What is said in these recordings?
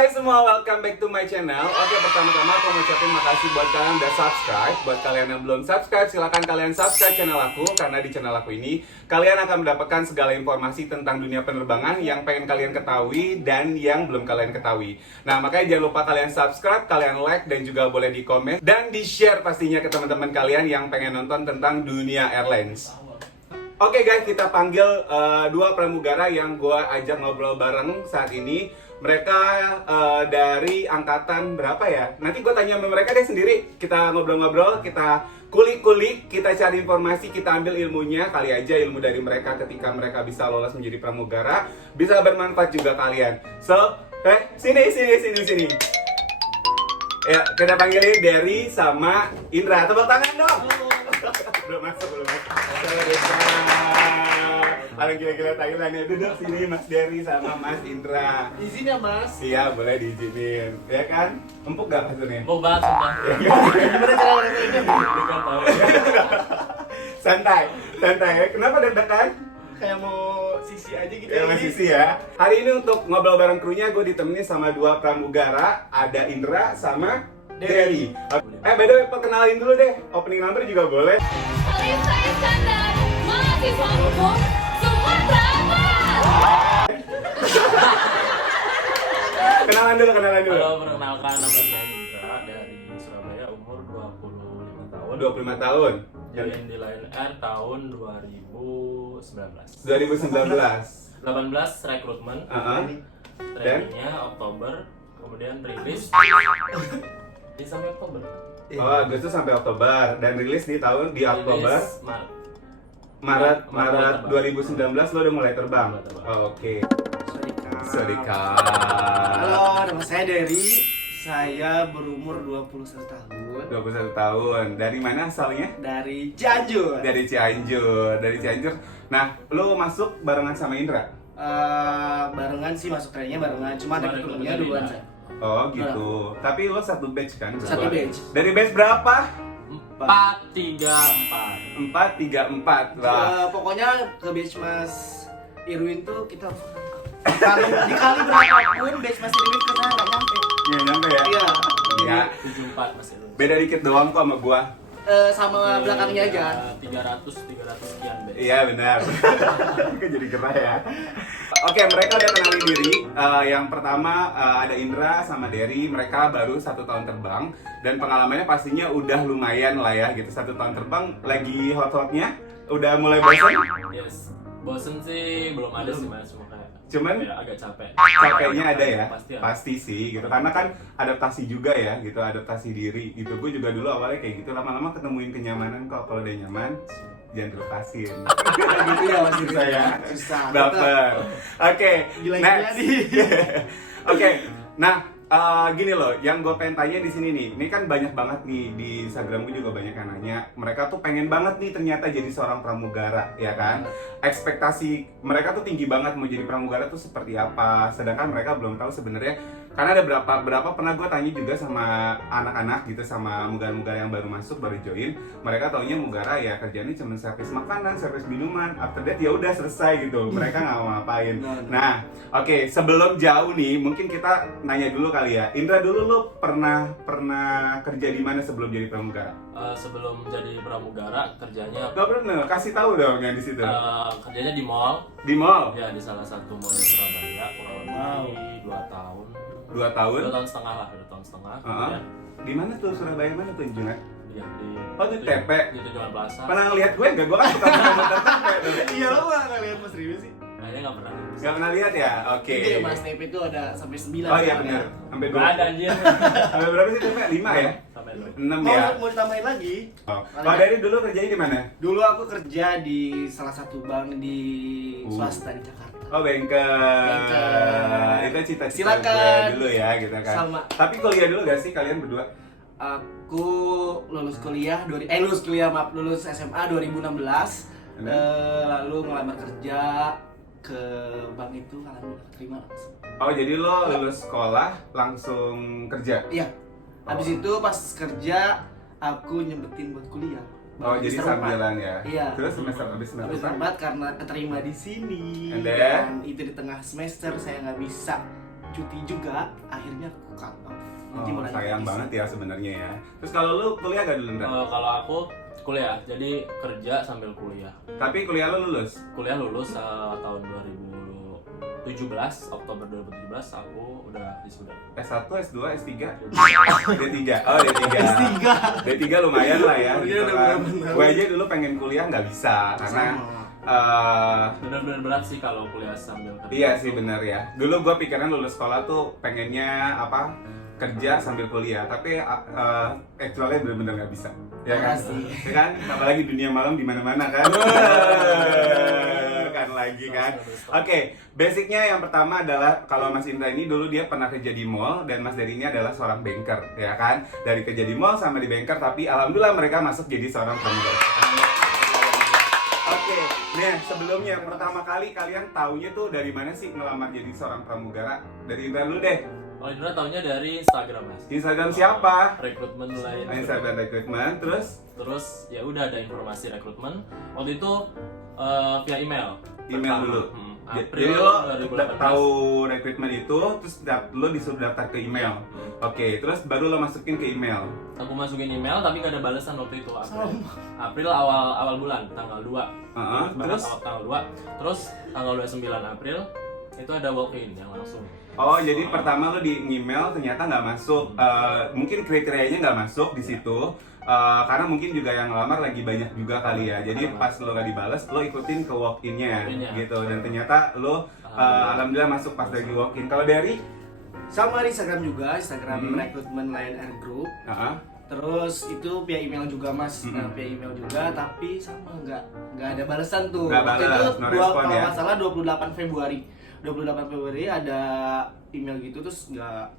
Hai semua, welcome back to my channel. Oke, pertama-tama aku mau ucapin makasih buat kalian yang udah subscribe. Buat kalian yang belum subscribe, silakan kalian subscribe channel aku. Karena di channel aku ini, kalian akan mendapatkan segala informasi tentang dunia penerbangan yang pengen kalian ketahui dan yang belum kalian ketahui. Nah, makanya jangan lupa kalian subscribe, kalian like, dan juga boleh di komen dan di-share pastinya ke teman-teman kalian yang pengen nonton tentang dunia airlines. Oke guys, kita panggil dua pramugara yang gue ajak ngobrol bareng saat ini. Mereka dari angkatan berapa ya? Nanti gue tanya sama mereka deh sendiri. Kita ngobrol-ngobrol, kita kulik-kulik, kita cari informasi, kita ambil ilmunya. Kali aja ilmu dari mereka ketika mereka bisa lolos menjadi pramugara bisa bermanfaat juga kalian. So, sini. Ya, kita panggilin Derry sama Indra. Tepuk tangan dong. Belum masuk. Paling gila-gila Thailand ya. Duduk sini Mas Derry sama Mas Indra. Izin ya Mas? Iya, boleh diizinin. Ya kan? Empuk gak kasurnya? Empuk banget sumpah. Gimana cara mereka ini? Gak tahu. Santai. Kenapa deg-degan? Kayak mau sisi aja gitu. Ya, Mas Sisi ya. Hari ini untuk ngobrol bareng krunya gue ditemenin sama dua pramugara. Ada Indra sama Derry. By the way, perkenalin dulu deh. Opening number juga boleh. Alisa Iskandar, mahasiswa hukum Sumatera Barat. Kenalan dulu. Halo, perkenalkan nama saya Indra dari Surabaya, umur 25 tahun. 25 tahun. Join di Lion Air tahun 2019. 2019. 18 rekrutmen. Trainingnya Oktober, kemudian rilis di sampai Oktober. Oh, Agustus sampai Oktober dan rilis di Oktober. Rilis Maret Maret 2019 lo udah mulai terbang. Mulai terbang. Oh, oke. Swadika. Halo, nama saya Derry. Saya berumur 21 tahun. 21 tahun. Dari mana asalnya? Dari Cianjur. Dari Cianjur. Nah, lo masuk barengan sama Indra? Barengan sih masuk trainnya barengan. Cuma ada ketemunya duluan saya. Oh, gitu. Tapi lo satu batch kan? Satu berdua? batch. Dari batch berapa? 434. 434. Wah. Pokoknya ke batch Mas Irwin tuh kita kalau dikali berapapun batch Mas Irwin ke sana nggak nyampe. Nggak nyampe ya? Iya. Iya. 74 masih lu. Beda dikit doang kok sama gua. Sama belakangnya aja. 300 sekian batch. Iya benar. Kan jadi gerah ya. Oke, mereka udah kenalin diri. Yang pertama ada Indra sama Derry. Mereka baru 1 tahun terbang dan pengalamannya pastinya udah lumayan lah ya gitu. 1 tahun terbang lagi hot-hotnya. Udah mulai bosan? Yes. Bosen sih belum ada sih Mas, cuma kayak Cuman ya, agak capek. capeknya ada ya, Pasti ada. pasti sih gitu. Karena kan adaptasi juga ya gitu, adaptasi diri gitu. Gue juga dulu awalnya kayak gitu, lama-lama ketemuin kenyamanan kok. Kalau udah nyaman, jangan dilepasin. Gitu ya Mas Irwin. Susah ya. Susah. Baper. Oke, Gila-gila next. nih. Oke, nah gini loh, yang gue pengen tanya di sini nih, ini kan banyak banget nih di Instagram gue juga banyak yang nanya, mereka tuh pengen banget nih ternyata jadi seorang pramugara, ya kan? Ekspektasi mereka tuh tinggi banget mau jadi pramugara tuh seperti apa, sedangkan mereka belum tahu sebenarnya. Karena ada berapa pernah gue tanya juga sama anak-anak gitu, sama mugara-mugara yang baru masuk, baru join, mereka taunya mugara ya kerjanya cuma servis makanan, servis minuman, after that ya udah selesai gitu, mereka nggak mau ngapain. Nah, oke, sebelum jauh nih, mungkin kita nanya dulu kali ya. Indra dulu lo pernah kerja di mana sebelum jadi pramugara? Sebelum jadi pramugara kerjanya Gak pernah, kasih tahu dong yang di situ. kerjanya di mall. Di mall? Ya di salah satu mall di Surabaya kurang lebih 2 tahun. 2 tahun? 2 tahun setengah lah, 2 tahun setengah. Kemudian Di mana tuh, Surabaya mana tuh Junga? ya di Oh, di TP. Di Tujuan Plaza. Pernah ngeliat gue nggak? Gue kan suka motor TP tuh. Iya lo nggak lihat Mas Irwin sih? Kayaknya nggak pernah. Gak pernah lihat ya? Oke. Iya Mas TP itu ada sampai 9. Oh iya benar. Sampai Nggak ada anjir. Sampai berapa sih TP? 5 ya? Sampai 2. 6 Mau ya? mau ditambahin lagi? Oh. Kalau dari dulu kerjanya di mana? Dulu aku kerja di salah satu bank di swasta di Jakarta. Oh, bengkel. Bengkel. Itu cita-cita Silakan. gue dulu ya gitu kan. Sama. Tapi kuliah dulu gak sih kalian berdua? Aku lulus SMA 2016. Lalu ngelamar kerja ke bank itu, alhamdulillah terima langsung. Oh, jadi lo lulus sekolah langsung kerja? Iya. Habis itu pas kerja aku nyempetin buat kuliah. Oh, jadi Semester sambilan ya? Iya. Terus semester habis semester Habis 4 karena keterima di sini. And then? Dan itu di tengah semester saya nggak bisa cuti juga, akhirnya aku cut off. Nanti Oh, mau lanjut sayang lagi sih. banget ya sebenarnya ya. Terus kalau lu kuliah gak dulu, Ndra? Kalau aku kuliah, jadi kerja sambil kuliah. Tapi kuliah lu lulus? Kuliah lulus tahun 2017, Oktober 2017 aku udah wisuda. S1, S2, S3? D3? Oh D3 D3 lumayan lah ya Iya, gitu udah kan. bener-bener. Gue aja dulu pengen kuliah nggak bisa karena Bener-bener berat sih kalau kuliah sambil kerja. iya sih benar ya. Dulu gue pikiran lulus sekolah tuh pengennya apa kerja sambil kuliah, tapi actualnya bener-bener nggak bisa. Ya kan? Pasti. Ya kan? Apalagi dunia malam di mana-mana kan. Kan lagi kan. Oke, basicnya yang pertama adalah kalau Mas Indra ini dulu dia pernah kerja di mall dan Mas Dery ini adalah seorang banker, ya kan? Dari kerja di mall sampai di banker, tapi alhamdulillah mereka masuk jadi seorang pramugara. Oke, nah sebelumnya pertama kali kalian taunya tuh dari mana sih ngelamar jadi seorang pramugara? Dari Indra dulu deh. Oh, Indra taunya dari Instagram, Mas. Instagram siapa? Rekrutmen lain. Instagram rekrutmen, terus Terus ya udah ada informasi rekrutmen. Waktu itu via email. email Pertama. dulu. April Jadi lo 2018. tahu rekrutmen itu, terus lo disuruh daftar ke email. Oke, terus baru lo masukin ke email. Aku masukin email tapi gak ada balasan waktu itu April awal bulan tanggal 2. Terus? Tanggal 2. Terus tanggal 29 April itu ada walk-in yang langsung. Oh, jadi pertama lo di email ternyata nggak masuk. Mungkin kriterianya nggak masuk di situ. Karena mungkin juga yang ngelamar lagi banyak juga kali ya. Jadi pas lo gak dibales, lo ikutin ke walk-in-nya gitu. Dan ternyata lo alhamdulillah masuk pas lagi walk-in. Kalau dari Sama di Instagram juga, Instagram rekrutmen Lion Air Group. Terus itu via email juga Mas, via email juga, tapi sama nggak ada balasan tuh. Nggak Waktu balas, itu no respon kalau ya? nggak salah 28 Februari ada email gitu terus nggak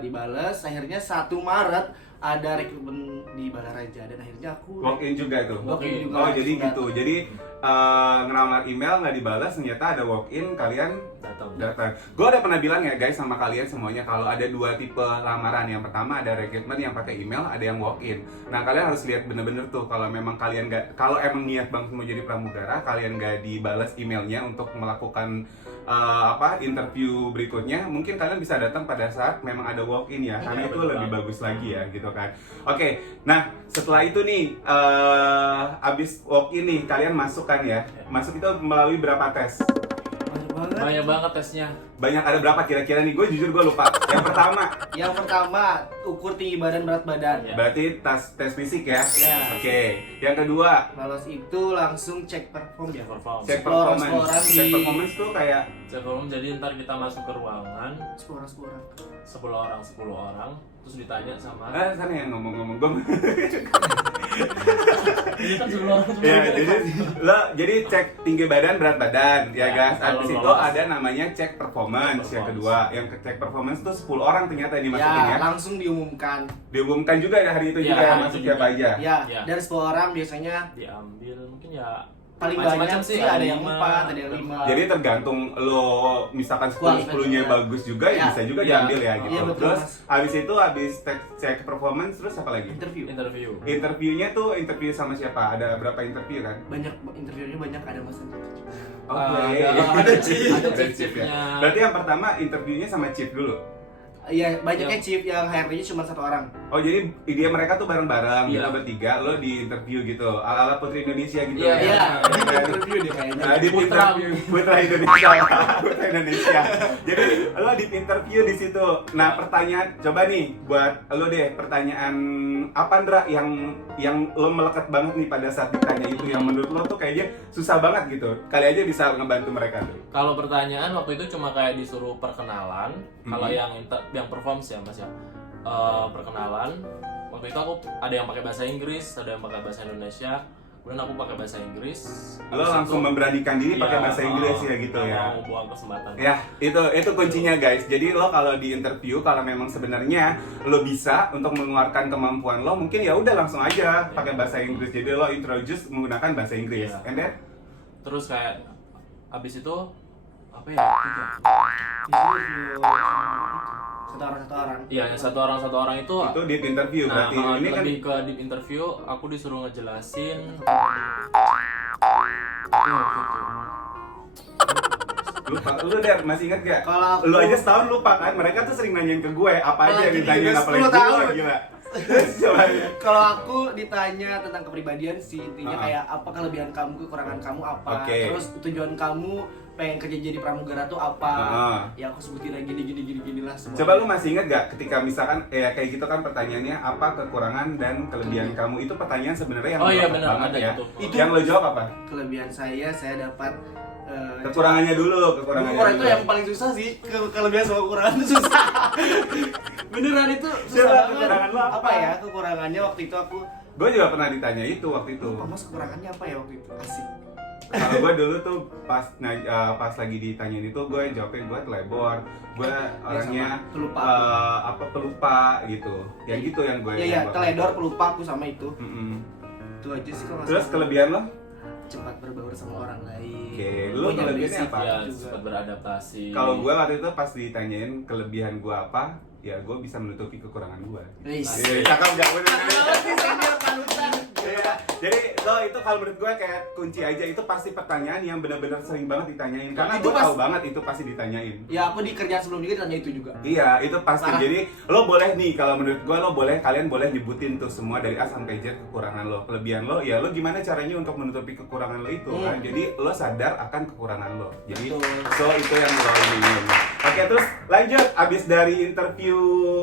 dibales. Akhirnya 1 Maret ada rekrutmen di Balaraja dan akhirnya aku walk-in juga tuh. walk-in juga. Oh, jadi langsung gitu. Jadi ngelamar email nggak dibalas, ternyata ada walk-in, kalian datang. Gue udah pernah bilang ya guys sama kalian semuanya kalau ada 2 tipe lamaran. Yang pertama ada rekrutmen yang pakai email, ada yang walk-in. Nah kalian harus lihat bener-bener tuh kalau memang kalian kalau emang niat banget mau jadi pramugara, kalian nggak dibalas emailnya untuk melakukan interview berikutnya, mungkin kalian bisa datang pada saat memang ada walk-in ya, karena itu lebih bagus lagi ya gitu kan. Oke, nah setelah itu nih abis walk-in nih kalian masuk kan ya, masuk itu melalui berapa tes? Banyak banget tesnya. Banyak, ada berapa kira-kira nih? Gue jujur gue lupa. Yang pertama ukur tinggi badan berat badan. Ya. berarti tes fisik ya? Ya. Oke. Yang kedua Lolos itu langsung cek perform ya. Perform. cek Explore performance. di- Cek performance tuh kayak Cek perform, jadi ntar kita masuk ke ruangan 10 orang. 10 orang terus ditanya sama sana yang ngomong-ngomong gue. ini kan 10 orang Ya, jadi cek tinggi badan, berat badan, ya Ya, guys. kalau Habis itu lolos. ada namanya cek performance. Yang kedua, yang cek performance tuh 10 orang ternyata yang dimasukin Ya, ya. langsung diumumkan. Diumumkan juga ya hari itu Ya, juga ya, hari masuk itu siapa juga. aja. Ya, Ya. dari 10 orang biasanya diambil mungkin ya paling macam-macam banyak sih ada yang 5. 4, ada yang 5. Jadi tergantung lo misalkan Wah, 10-10-nya betul. bagus juga ya Ya. bisa juga Ya. diambil ya gitu. Iya, betul, Terus Mas. habis itu habis cek performance terus apa lagi? interview. Interviewnya tuh interview sama siapa? Ada berapa interview kan? Banyak interviewnya banyak ada Mas. Oke. ada chief Ada chief chiefnya. ya. Berarti yang pertama interviewnya sama chief dulu. Iya, banyaknya chief yang HRD-nya cuma 1 orang. Oh jadi dia mereka tuh bareng-bareng Iya. kita bertiga, lo di interview gitu, ala-ala Putri Indonesia gitu. Iya, Iya, Ya. di interview deh kayaknya. Nah, di Putra. interview Putra Indonesia, Putra Indonesia. Jadi lo di interview di situ. Nah pertanyaan, coba nih buat lo deh pertanyaan apa Ndra yang lo melekat banget nih pada saat ditanya itu yang menurut lo tuh kayaknya susah banget gitu. Kali aja bisa ngebantu mereka tuh. Kalau pertanyaan waktu itu cuma kayak disuruh perkenalan. Kalau yang perform sih ya Mas ya. Perkenalan. Waktu itu aku ada yang pakai bahasa Inggris, ada yang pakai bahasa Indonesia. Kemudian aku pakai bahasa Inggris. Lo Habis langsung itu- memberanikan diri pakai Iya, bahasa Inggris ya gitu nggak ya. Mau buang kesempatan. Ya, itu kuncinya guys. Jadi lo kalau di interview kalau memang sebenarnya lo bisa untuk mengeluarkan kemampuan lo, mungkin ya udah langsung aja pakai bahasa Inggris. Jadi lo introduce menggunakan bahasa Inggris. Iya. And then Terus kayak abis itu apa ya? Satu orang. Iya, yang satu orang itu. itu di interview Nah, berarti ini kan lebih ke deep interview, aku disuruh ngejelasin. Lupa. Lu Der, masih inget gak? Kalau aku- Lu aja setahun lupa kan? Mereka tuh sering nanyain ke gue, apa aja yang Apalagi ditanyain, udah apalagi 10 gue, tahun. gila. Terus coba. Kalau aku ditanya tentang kepribadian sih, intinya Ah. kayak apa kelebihan kamu, kekurangan kamu apa, Oke. terus tujuan kamu pengen kerja jadi pramugara tuh apa, Ah. ya aku sebutin aja gini lah semua. Coba lu masih inget gak ketika misalkan kayak gitu kan pertanyaannya apa kekurangan dan kelebihan kamu, itu pertanyaan sebenarnya yang Oh iya, melekat benar, banget ada ya. itu. Yang lo jawab apa? Kelebihan saya dapat Kekurangannya dulu, kekurangannya kekurangan itu dulu. yang paling susah sih, kelebihan sama kekurangan itu susah. Beneran itu susah Coba, banget. kekurangan lo apa? ya kekurangannya waktu itu aku Gue juga pernah ditanya itu waktu itu. lupa mas kekurangannya apa ya waktu itu, asik. Kalau gue dulu tuh pas lagi ditanyain itu gue jawabnya gue telebor, gue orangnya sama, pelupa. pelupa gitu, yang gitu yang gue. Iya teledor pelupa aku sama itu. Mm-mm. Itu aja sih kalau Terus kelebihan lo? cepat berbaur sama orang lain. Oke, lu Punya kelebihannya basic apa? Ya, juga. cepat beradaptasi. Kalau gue waktu itu pas ditanyain kelebihan gue apa, ya gue bisa menutupi kekurangan gue. Wis. Cakep gak? Bener. Senior panutan. Iya, jadi lo itu kalau menurut gue kayak kunci aja, itu pasti pertanyaan yang benar-benar sering banget ditanyain karena Itu gue pas- tahu banget itu pasti ditanyain. Ya aku di kerjaan sebelum ini ditanya itu juga. Iya, itu pasti. Parah. Jadi lo boleh nih, kalau menurut gue kalian boleh nyebutin tuh semua dari A sampai Z kekurangan lo, kelebihan lo. Ya lo gimana caranya untuk menutupi kekurangan lo itu kan? Jadi lo sadar akan kekurangan lo. Jadi Betul. itu yang lo ingin. Oke, terus lanjut. Abis dari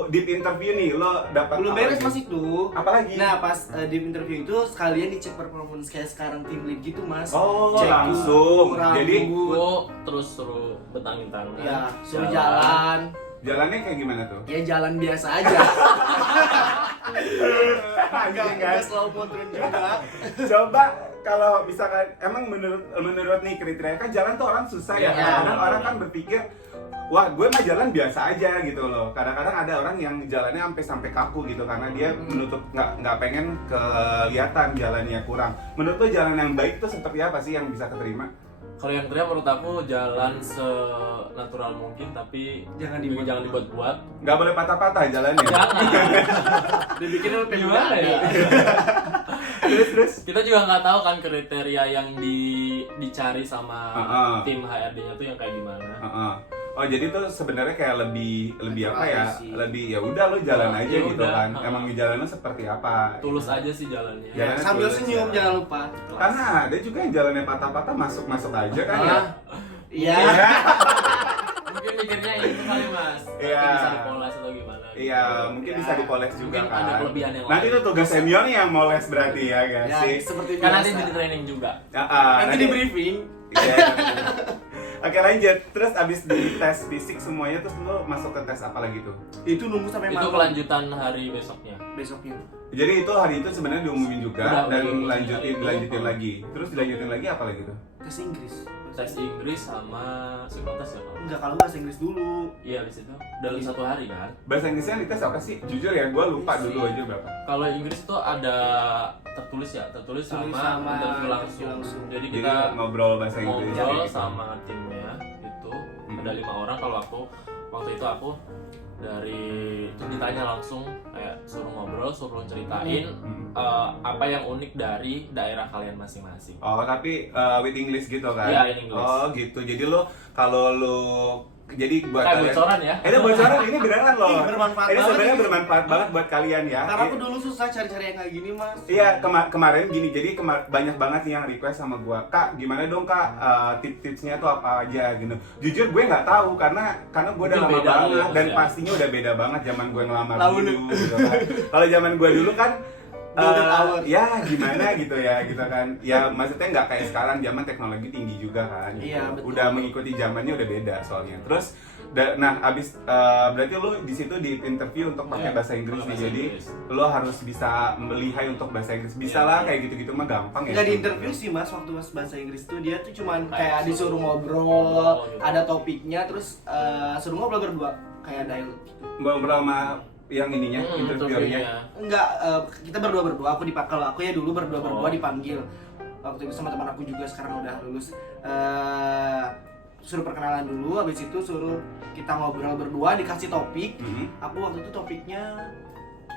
deep interview nih, lo dapat Belum apa beres lagi? mas itu. Apa lagi? Nah pas di interview itu sekalian dicek performance kayak sekarang tim lead gitu mas. Oh, Cek langsung. rambut, Jadi Gua terus suruh betangin tangan. ya suruh jalan. jalannya kayak gimana tuh? Ya jalan biasa aja. Anjing kan? Nggak slow mo turun juga. Coba kalau misalkan emang menurut nih kriteria kan jalan tuh orang susah ya. Iya, Kadang-kadang benar. orang kan berpikir, wah gue mah jalan biasa aja gitu loh. Kadang-kadang ada orang yang jalannya sampai kaku gitu karena dia menutup nggak pengen kelihatan jalannya kurang. Menurut lo jalan yang baik tuh seperti apa sih yang bisa keterima? Kalau yang terlihat menurut aku jalan senatural mungkin, tapi Jangan dibuat-buat. Nggak boleh patah-patah jalannya. Jangan. Dibikin lebih Gimana ya? Terus. Kita juga nggak tahu kan kriteria yang dicari sama tim HRD-nya tuh yang kayak gimana. Oh jadi tuh sebenarnya kayak lebih apa Natural ya? sih. Lebih ya udah lo jalan Ya aja gitu udah. kan. Emang jalannya seperti apa? Tulus aja sih jalannya. Ya. Ya, sambil tulus, senyum ya. jangan lupa. Karena ada juga yang jalannya patah-patah masuk aja kan ya. Iya. Mungkin mikirnya itu kali mas. Iya. Nanti bisa dipoles atau gimana? gitu. Iya, mungkin bisa dipoles juga Mungkin kan. ada kelebihan yang Nanti lain. itu tugas senior nih yang moles berarti ya guys Ya, sih. seperti Kan nanti biasa. di training juga. Nanti di briefing. Iya. Oke lanjut, terus abis di tes fisik semuanya terus lo masuk ke tes apa lagi tuh? Itu nunggu sampai Itu malam. kelanjutan hari besoknya. Besoknya. Jadi itu hari itu sebenarnya diumumin juga Udah, dan diumumin dilanjutin itu. lagi. Terus dilanjutin lagi apa lagi tuh? Tes Inggris. Tes Inggris sama psikotes ya kalau. Enggak, kalau bahasa Inggris dulu. Iya di situ dalam 1 hari kan. Bahasa Inggrisnya dites apa sih? Jujur ya, gue lupa dulu aja berapa. Kalau Inggris itu ada tertulis sama sama interview interview langsung. langsung. Jadi Jadi kita ngobrol bahasa Inggris ngobrol gitu. sama timnya itu ada 5 orang. Kalau waktu itu aku dari ditanya langsung kayak suruh ngobrol, suruh ceritain apa yang unik dari daerah kalian masing-masing. Oh, tapi with English gitu kan? Iya, in English. Oh, gitu. Jadi lo kalau lo jadi buat Kayak kalian bocoran ya. Ini bocoran ini beneran loh. Ih, bermanfaat Ini banget sebenarnya ini. bermanfaat banget buat kalian ya. Karena aku dulu susah cari-cari yang kayak gini, Mas. Iya, kemarin gini, jadi banyak banget nih yang request sama gua, Kak, gimana dong Kak, tips-tipsnya tuh apa aja gitu. Jujur gue nggak tahu karena gue udah Mungkin lama beda banget dulu ya, dan Mas, ya. pastinya udah beda banget zaman gue ngelamar Lalu dulu gitu kan. Kalau zaman gue dulu kan Golden hour. ya gimana gitu kan. Ya maksudnya nggak kayak sekarang, zaman teknologi tinggi juga kan. Gitu. Iya, betul. Udah mengikuti zamannya udah beda soalnya. Terus nah abis berarti lu di situ di interview untuk pakai Iya, bahasa Inggris pakai nih, bahasa jadi Inggris. lo harus bisa melihai untuk bahasa Inggris. Bisa Iya, lah iya. kayak gitu-gitu mah gampang ya. Enggak di interview sih, Mas. Waktu Mas bahasa Inggris tuh dia tuh cuman Kayak kayak disuruh ngobrol, gitu. ada topiknya, terus suruh ngobrol berdua kayak dialog gitu. Ngobrol sama yang ininya, interviewernya. Enggak, kita berdua. Kalau aku ya dulu berdua Oh. dipanggil. Waktu itu sama teman aku juga sekarang udah lulus. Suruh perkenalan dulu, habis itu suruh kita ngobrol berdua, dikasih topik. Mhm. Aku waktu itu topiknya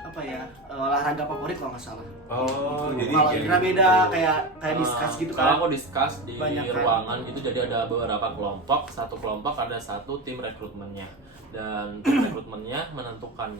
apa ya olahraga favorit kalau nggak salah. Oh, jadi Kalau kayak Indra gitu. beda kayak discuss gitu Kalau kan. aku discuss di Banyak kan. ruangan gitu, jadi ada beberapa kelompok. Satu kelompok ada satu tim rekrutmennya, dan tim rekrutmennya menentukan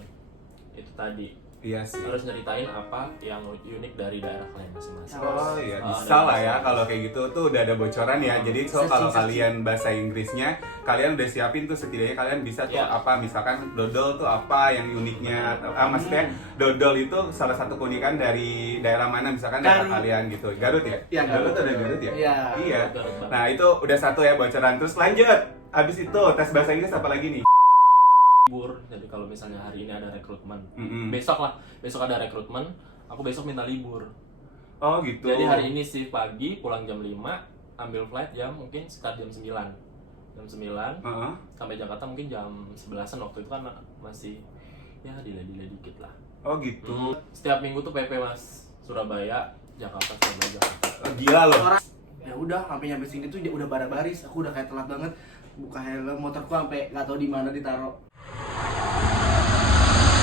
itu tadi. Iya sih. Harus nyeritain apa yang unik dari daerah kalian masing-masing. Oh iya, Ah, bisa dan lah ya bisa. kalau kayak gitu tuh udah ada bocoran ya. Jadi so kalau Searching. kalian bahasa Inggrisnya, kalian udah siapin tuh setidaknya kalian bisa tuh Iya. apa, misalkan dodol tuh apa yang uniknya, atau maksudnya dodol itu salah satu keunikan dari daerah mana, misalkan daerah Garut. kalian gitu. Garut ya? Iya, Garut Garut. ada Garut ya? Iya. Iya. Garut banget. Nah, itu udah satu ya bocoran. Terus lanjut. Abis itu tes bahasa Inggris apa lagi nih? Libur. Jadi kalau misalnya hari ini ada rekrutmen, Mm-mm. besok ada rekrutmen, aku besok minta libur. Oh gitu. Jadi hari ini sih pagi pulang jam 5, ambil flight jam mungkin sekitar jam 9. Jam 9 Heeh. sampai Jakarta mungkin jam 11-an, waktu itu kan masih ya delay dikit lah. Oh gitu. Setiap minggu tuh PP Mas, Surabaya, Jakarta, Surabaya, Jakarta. Oh, gila loh. Orang ya udah sampai nyampe sini tuh dia udah bara-baris, aku udah kayak telat banget. Buka helm motorku sampai nggak tahu di mana ditaro.